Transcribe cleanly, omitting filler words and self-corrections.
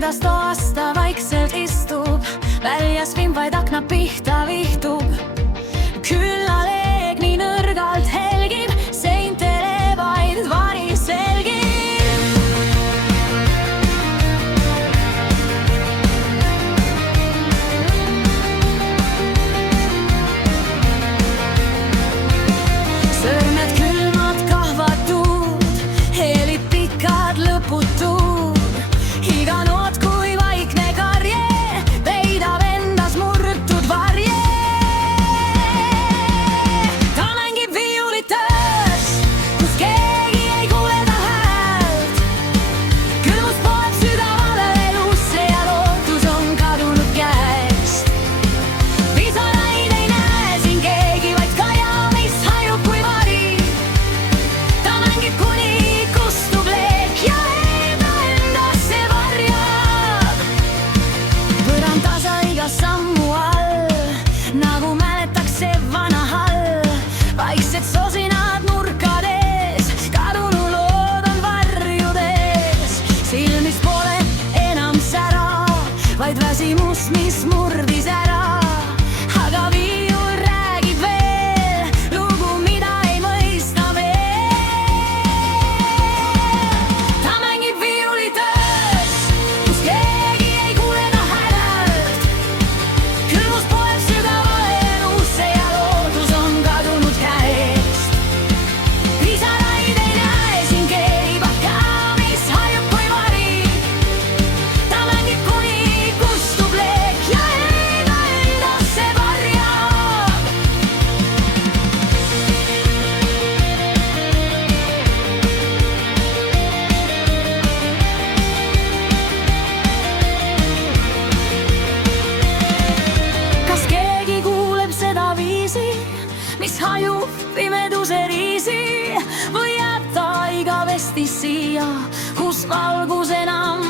pimedas toas ta vaikselt istub, väljas vimm vaid akna pihta vihtub. Küllaleeg nii nõrgalt helgib, seintele vaid vari selgib. Sõrmed külmad kahvatud, helid pikad lõputud. Iga noot kui vaikne karje peidab endas murtud varje. Ta mängib viiulitöös, kus keegi ei kuule ta häält. Külmus poeb sügavale elusse ja lootus on kadunud käest. Pisaraid ei näe siin keegi, vaid kaja, mis hajub kui vari. Ta mängib kuni kustub leek ja enda endasse varjab. Põrand tasa iga sammu all, nagu mäletakse vana hall. Vaiksed sosinad nurkades, kadunu lood on varjudes. Silmis pole enam sära, vaid väsimus, mis murdis ära. Aga viiul räägib veel lugu, mida ei mõista veel. Ta mängib viiulitöös, kus keegi ei kuule ta häält. Külmus poeb sügavale elusse ja lootus on kadunud käest. Pisaraid ei näe siin keegi, vaid kaja, mis hajub kui vari. Ta mängib kuni kustub leek ja enda endasse varjab. Kas keegi kuuleb seda viisi, mis hajub pimeduse riisi, või jääb ta igavesti siia, kus valgus enam